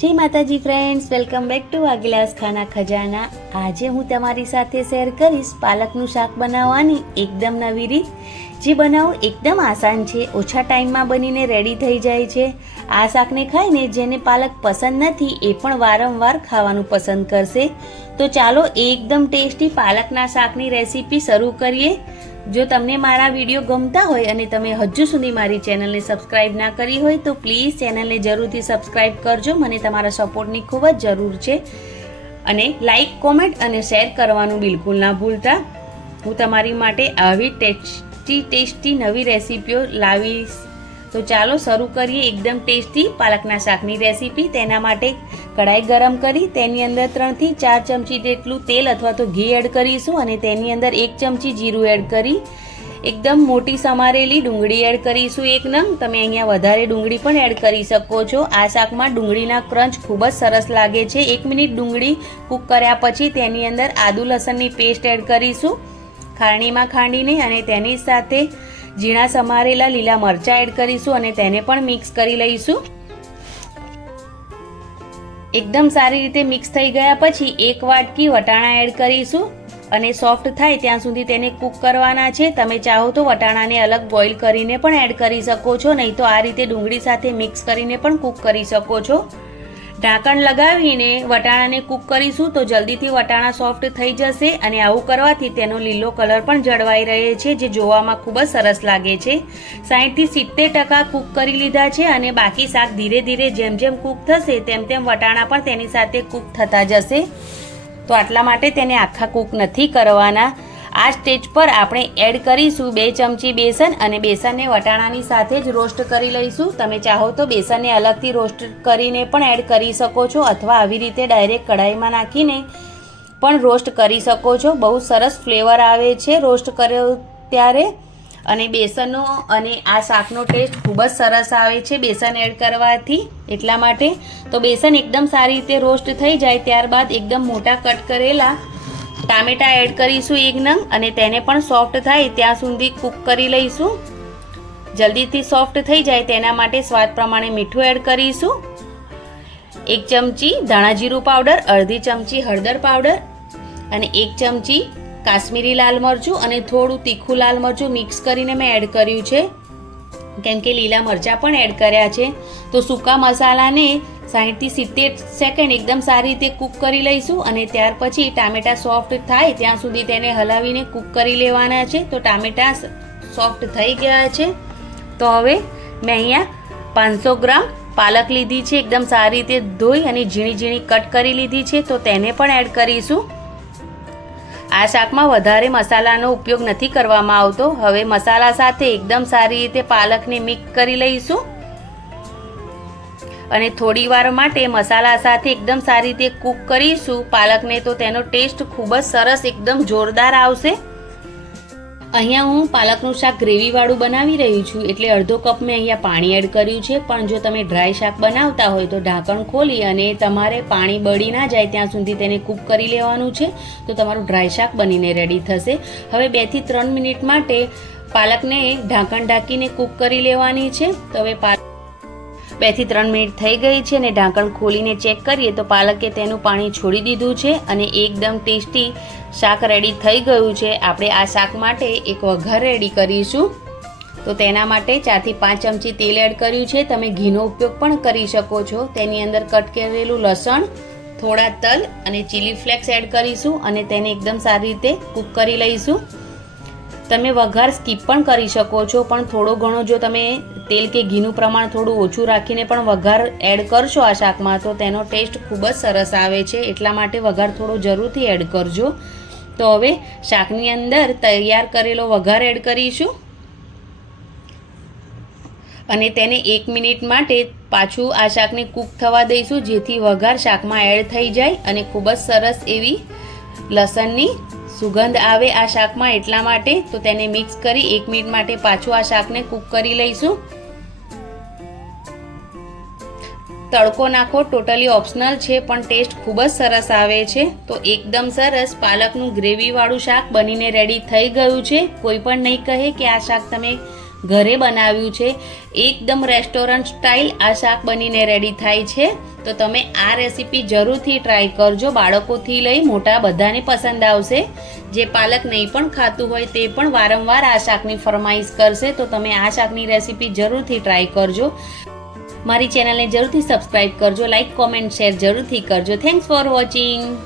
જય માતાજી friends, welcome back to વાગીલાસ ખાના ખજાના। આજે હું તમારી સાથે શેર કરીશ પાલકનું શાક બનાવવાની એકદમ નવી રીત, જે બનાવવું એકદમ આસાન છે, ઓછા ટાઈમમાં બનીને રેડી થઈ જાય છે। આ શાકને ખાઈને જેને પાલક પસંદ નથી એ પણ વારંવાર ખાવાનું પસંદ કરશે। તો ચાલો એકદમ ટેસ્ટી પાલકના શાકની રેસીપી શરૂ કરીએ। જો તમને મારા વિડીયો ગમતા હોય અને તમે હજુ સુધી મારી ચેનલને સબસ્ક્રાઇબ ના કરી હોય તો પ્લીઝ ચેનલને જરૂરથી સબસ્ક્રાઇબ કરજો, મને તમારા સપોર્ટની ખૂબ જ જરૂર છે। અને લાઈક, કોમેન્ટ અને શેર કરવાનું બિલકુલ ના ભૂલતા। હું તમારી માટે આવી ટેસ્ટી નવી રેસીપીઓ લાવીશ। તો ચાલો શરૂ કરીએ એકદમ ટેસ્ટી પાલકના શાકની રેસીપી। તેના માટે કઢાઈ ગરમ કરી તેની અંદર 3 થી 4 ચમચી જેટલું તેલ અથવા તો ઘી એડ કરીશું અને તેની અંદર 1 ચમચી જીરું એડ કરી એકદમ મોટી સમારેલી ડુંગળી એડ કરીશું 1 નંગ। તમે અહીંયા વધારે ડુંગળી પણ એડ કરી શકો છો। આ શાકમાં ડુંગળીના ક્રંચ ખૂબ જ સરસ લાગે છે। 1 મિનિટ ડુંગળી કૂક કર્યા પછી તેની અંદર આદુ લસણની પેસ્ટ એડ કરીશું ખારણીમાં ખાંડીને, અને તેની સાથે ઝીણા સમારેલા લીલા મરચાં એડ કરીશું અને તેને પણ મિક્સ કરી લઈશું। એકદમ સારી રીતે મિક્સ થઈ ગયા પછી 1 વાટકી વટાણા એડ કરીશું અને સોફ્ટ થાય ત્યાં સુધી તેને કૂક કરવાના છે। તમે ચાહો તો વટાણાને અલગ બોઇલ કરીને પણ એડ કરી શકો છો, નહીં તો આ રીતે ડુંગળી સાથે મિક્સ કરીને પણ કૂક કરી શકો છો। ઢાંકણ લગાવીને વટાણાને કૂક કરીશું તો જલ્દીથી વટાણા સોફ્ટ થઈ જશે અને આવું કરવાથી તેનો લીલો કલર પણ જળવાઈ રહે છે, જે જોવામાં ખૂબ જ સરસ લાગે છે। 60 થી 70% કૂક કરી લીધા છે અને બાકી શાક ધીરે ધીરે જેમ જેમ કૂક થશે તેમ તેમ વટાણા પણ તેની સાથે કૂક થતા જશે। તો આટલા માટે તેને આખા કૂક નથી કરવાના। આ સ્ટેજ પર આપણે એડ કરીશું 2 ચમચી બેસન અને બેસનને વટાણાની સાથે જ રોસ્ટ કરી લઈશું। તમે ચાહો તો બેસનને અલગથી રોસ્ટ કરીને પણ એડ કરી શકો છો અથવા આવી રીતે ડાયરેક્ટ કઢાઈમાં નાખીને પણ રોસ્ટ કરી શકો છો। બહુ સરસ ફ્લેવર આવે છે રોસ્ટ કર્યો ત્યારે, અને બેસનનો અને આ શાકનો ટેસ્ટ ખૂબ જ સરસ આવે છે બેસન એડ કરવાથી, એટલા માટે। તો બેસન એકદમ સારી રીતે રોસ્ટ થઈ જાય ત્યારબાદ એકદમ મોટા કટ કરેલા ટામેટા એડ કરીશું 1 નંગ અને તેને પણ સોફ્ટ થાય ત્યાં સુધી કૂક કરી લઈશું। જલ્દીથી સોફ્ટ થઈ જાય તેના માટે સ્વાદ પ્રમાણે મીઠું એડ કરીશું, 1 ચમચી ધાણા જીરું પાવડર, અડધી ચમચી હળદર પાવડર અને 1 ચમચી કાશ્મીરી લાલ મરચું અને થોડું તીખું લાલ મરચું મિક્સ કરીને મેં એડ કર્યું છે, કેમ કે લીલા મરચાં પણ એડ કર્યા છે। તો સૂકા મસાલાને 60 થી 70 સેકન્ડ એકદમ સારી રીતે કૂક કરી લઈશું અને ત્યાર પછી ટામેટા સોફ્ટ થાય ત્યાં સુધી તેને હલાવીને કૂક કરી લેવાના છે। તો ટામેટા સોફ્ટ થઈ ગયા છે। તો હવે મેં અહીંયા 500 ગ્રામ પાલક લીધી છે, એકદમ સારી રીતે ધોઈ અને ઝીણી ઝીણી કટ કરી લીધી છે, તો તેને પણ એડ કરીશું। આ શાકમાં વધારે મસાલાનો ઉપયોગ નથી કરવામાં આવતો। હવે મસાલા સાથે એકદમ સારી રીતે પાલકને મિક્સ કરી લઈશું અને થોડી વાર માટે મસાલા સાથે એકદમ સારી રીતે કૂક કરીશું પાલકને, તો તેનો ટેસ્ટ ખૂબ જ સરસ એકદમ જોરદાર આવશે। અહીંયા હું પાલકનું શાક ગ્રેવીવાળું બનાવી રહી છું, એટલે અડધો કપ મેં અહીંયા પાણી એડ કર્યું છે। પણ જો તમે ડ્રાય શાક બનાવતા હોય તો ઢાંકણ ખોલી અને તમારે પાણી બળી ના જાય ત્યાં સુધી તેને કૂક કરી લેવાનું છે, તો તમારું ડ્રાય શાક બનીને રેડી થશે। હવે 2 થી 3 મિનિટ માટે પાલકને ઢાંકણ ઢાંકીને કૂક કરી લેવાની છે। તો હવે 2 થી 3 મિનિટ થઈ ગઈ છે અને ઢાંકણ ખોલીને ચેક કરીએ તો પાલકે તેનું પાણી છોડી દીધું છે અને એકદમ ટેસ્ટી શાક રેડી થઈ ગયું છે। આપણે આ શાક માટે એક વઘાર રેડી કરીશું। તો તેના માટે 4 થી 5 ચમચી તેલ એડ કર્યું છે, તમે ઘીનો ઉપયોગ પણ કરી શકો છો। તેની અંદર કટ કરેલું લસણ, થોડા તલ અને ચીલી ફ્લેક્સ એડ કરીશું અને તેને એકદમ સારી રીતે કૂક કરી લઈશું। તમે વઘાર સ્કીપ પણ કરી શકો છો, પણ થોડો ઘણો જો તમે તેલ કે ઘીનું પ્રમાણ થોડું ઓછું રાખીને પણ વઘાર એડ કરશો આ શાકમાં તો તેનો ટેસ્ટ ખૂબ જ સરસ આવે છે, એટલા માટે વઘાર થોડો જરૂરથી એડ કરજો। તો હવે શાકની અંદર તૈયાર કરેલો વઘાર એડ કરીશું અને તેને 1 મિનિટ માટે પાછું આ શાકને કૂક થવા દઈશું, જેથી વઘાર શાકમાં એડ થઈ જાય અને ખૂબ જ સરસ એવી લસણની સુગંધ આવે આ શાકમાં, એટલા માટે। તો તેને મિક્સ કરી 1 મિનિટ માટે પાછું આ શાકને કૂક કરી લઈશું। તડકો નાખવો ટોટલી ઓપ્શનલ છે, પણ ટેસ્ટ ખૂબ જ સરસ આવે છે। તો એકદમ સરસ પાલકનું ગ્રેવીવાળું શાક બનીને રેડી થઈ ગયું છે। કોઈ પણ નહીં કહે કે આ શાક તમે ઘરે બનાવ્યું છે. એકદમ રેસ્ટોરન્ટ સ્ટાઇલ આ શાક બનીને રેડી થાય છે. તો તમે આ રેસીપી જરૂરથી ટ્રાય કરજો. બાળકોથી લઈ મોટા બધાને પસંદ આવશે. જે પાલક નહીં પણ ખાતું હોય તે પણ વારંવાર આ શાકની ફરમાઈશ કરશે. તો તમે આ શાકની રેસીપી જરૂરથી ટ્રાય કરજો. મારી ચેનલને જરૂરથી સબસ્ક્રાઈબ કરજો. લાઈક, કોમેન્ટ, શેર જરૂરથી કરજો. Thanks for watching.